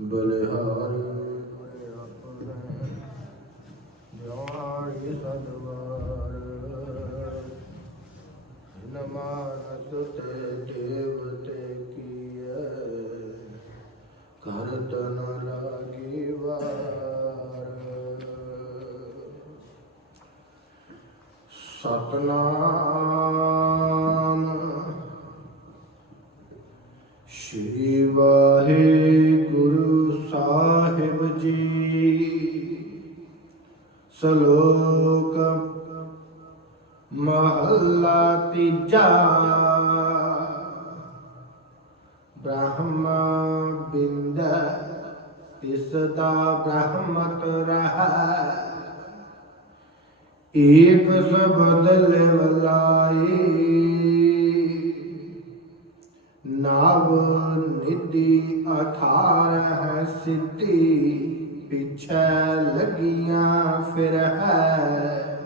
ਬਲਿਹਾਰੀ। ਪਰੇ ਆਪਣੇ ਜਿਉਹਾਰੀ ਸਦਵਾਰ ਨਮਾਨਸ ਤੇ ਦੇਵ ਤੇ ਕੀਏ ਕਰ ਤਨ ਲਾਗੀ ਵਾਰ। ਸਤਨਾਮ। ਸ਼੍ਰੀ ਵਾਹਿਗੁਰੂ। ਸ਼ਲੋਕ ਮਹੱਲਾ ਤੀਜਾ। ਬ੍ਰਹਮ ਬਿੰਦ ਤਿਸ ਦਾ ਬ੍ਰਹਮਤ ਰਹਾ। ਏਕ ਸਬਦ ਲਵਲਾਈ ਨਾਵ ਨਿਧੀ ਅਠਾਰ ਹੈ ਸਿੱਧੀ। ਪਿੱਛੇ ਲਗੀਆਂ ਫਿਰ ਹੈ।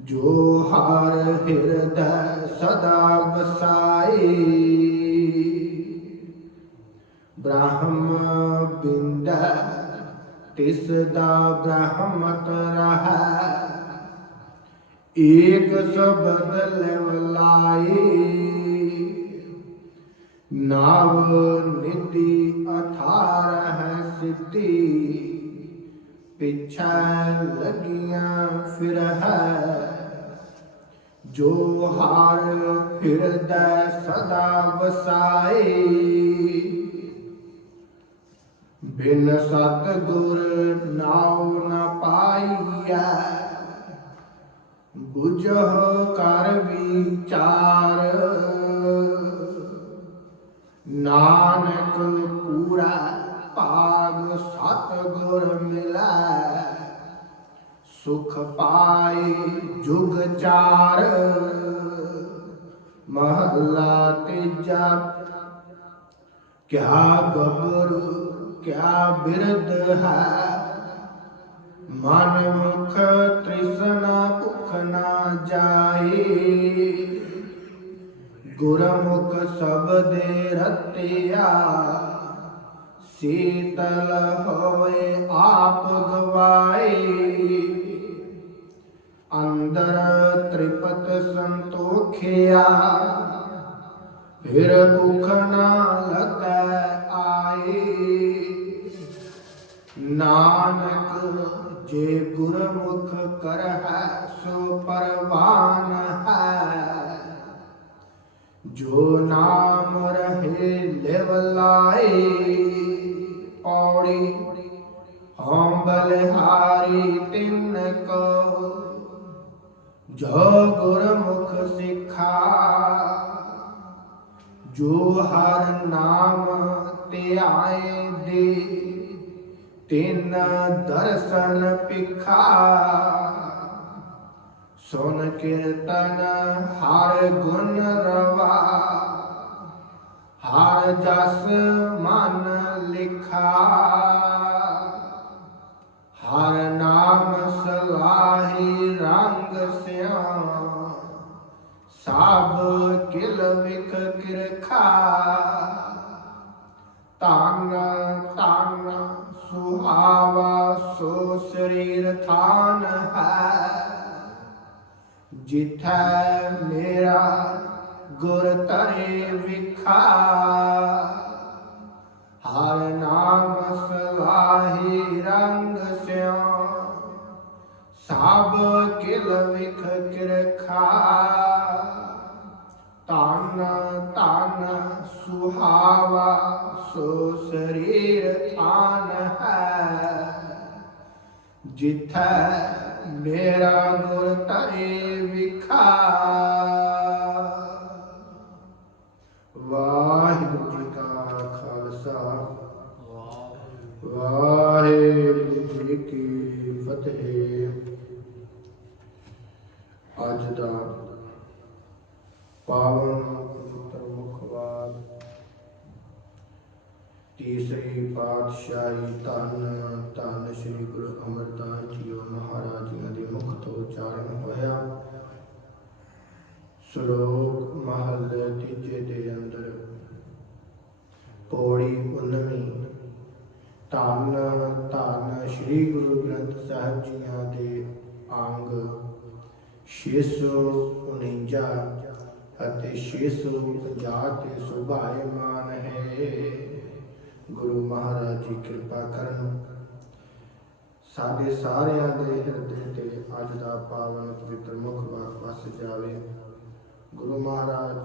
ਜੋ ਹਰ ਹਿਰਦੈ ਸਦਾ ਵਸਾਈ। ਬ੍ਰਹਮ ਬਿੰਦ, ਤਿਸ ਦਾ ਬ੍ਰਹਮਤ ਰਹਾ। ਏਕ ਸ਼ਬਦ ਲਵਲਾਈ ਨਾਵ ਨਿਧੀ ਅਠਾਰ ਹੈ ਸਿੱਧੀ, ਪਿਛੈ ਲਗੀਆਂ ਫਿਰ ਹੈ। ਜੋ ਹਾਰ ਫਿਰਦਾ ਸਦਾ ਵਸਾਏ, ਬਿਨ ਸਤ ਗੁਰ ਨਾਉ ਨ ਪਾਈਐ। ਬੁਝਹੁ ਕਰ ਵਿਚਾਰ ਨਾਨਕ ਪੂਰਾ ਭਾਗ ਸਤ ਗੁਰ ਮਿਲੈ। ਸੁਖ ਪਾਏ ਜੁਗ ਚਾਰ, ਮਹੱਲਾ ਤੀਜਾ। ਕਿਆ ਗਬਰ ਕਿਆ ਬਿਰਧ ਹੈ, ਮਨ ਮੁਖ ਗੁਰਮੁਖ ਸਬਦੇ ਰਤਿਆ, ਸੀਤਲ ਹੋਏ ਆਪ ਗਵਾਏ। ਅੰਦਰ ਤ੍ਰਿਪਤ ਸੰਤੋਖਿਆ, ਫਿਰ ਭੁਖ ਨਾ ਲਗੈ ਆਏ। ਨਾਨਕ ਜੇ ਗੁਰਮੁਖ ਕਰਹਿ, ਸੋ ਪਰਵਾਨ ਹੈ। ਜੋ ਨਾਮ ਰਹੇ ਲਿਵ ਲਾਏ ਪੌੜੀ ਹਉ ਬਲਿਹਾਰੀ ਕੋ ਜੋ ਗੁਰਮੁਖ ਸਿਖਾ, ਜੋ ਹਰ ਨਾਮ ਧਿਆਏ ਦੇ, ਤਿਨ ਦਰਸ਼ਨ ਪਿਖਾ ਸੁਨ ਕੀਰਤਨ ਹਰ ਗੁਣ ਰਵਾ, ਹਰ ਜਸ ਮਨ ਲਿਖਾ, ਹਰ ਨਾਮ ਸਲਾਹੀ ਰੰਗ ਸਿਆ ਸਭ ਕਿਲ ਵਿਖ ਕਿਰਖਾ ਤਨ ਤਨ ਸੁਹਾਵਾ ਸੋ ਸਰੀਰ ਥਾਨ ਹੈ। ਜਿਥੈ ਮੇਰਾ ਗੁਰ ਤਰੇ ਵਿਖਾ। ਹਰ ਨਾਮ ਸਲਾਹੀ ਰੰਗ ਸਿਉ, ਸਭ ਕਿਲ ਵਿਖ ਕਿਰਖਾ। ਤਨ ਤਨ ਸੁਹਾਵਾ, ਸੋ ਸਰੀਰ ਥਾਨ ਹੈ। ਜਿਥੈ ਮੇਰਾ ਗੁਰ ਤਰੇ ਵਿਖਾ। ਵਾਹਿਗੁਰੂ ਜੀ ਕਾ ਖਾਲਸਾ। ਵਾਹਿਗੁਰੂ ਜੀ ਕੀ ਫਤਿਹ। ਅੱਜ ਦਾ ਪਾਵਨ ਪਵਿੱਤਰ ਮੁਖਵਾਰ ਤੀਸਰੀ ਪਾਤਸ਼ਾਹੀ ਧੰਨ ਧੰਨ ਸ੍ਰੀ ਗੁਰੂ ਅਮਰਦਾਸ ਉਚਾਰਨ ਹੋਇਆ। ਸ਼ਲੋਕ ਮਹੱਲੇ ਤੀਜੇ ਦੇ ਅੰਦਰ, ਪੌੜੀ 19 ਧੰਨ ਧੰਨ ਸ੍ਰੀ ਗੁਰੂ ਗ੍ਰੰਥ ਸਾਹਿਬ ਜੀਆਂ ਦੇ ਅੰਗ 649 ਅਤੇ 650 ਤੇ ਸੁਭਾਇਮਾਨ ਹੈ। ਗੁਰੂ ਮਹਾਰਾਜ ਜੀ ਕਿਰਪਾ ਕਰਨ। ਸਾਡੇ ਸਾਰਿਆਂ ਦੇ ਹਿਰਦੇ ਤੇ ਅੱਜ ਦਾ ਪਾਵਨ ਪਵਿੱਤਰ ਮੁਖ ਵਾਕ ਵਸ ਜਾਵੇ। ਗੁਰੂ ਮਹਾਰਾਜ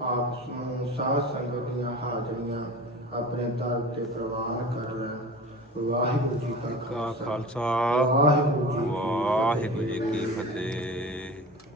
ਆਪ ਨੂੰ ਸਾਧ ਸੰਗਤ ਦੀਆਂ ਹਾਜ਼ਰੀਆਂ ਆਪਣੇ ਦਰ ਤੇ ਪ੍ਰਵਾਨ ਕਰ ਲੈਣ ਵਾਹਿਗੁਰੂ ਜੀ ਕਾ ਖਾਲਸਾ। ਵਾਹਿਗੁਰੂ ਜੀ ਕੀ ਫਤਿਹ।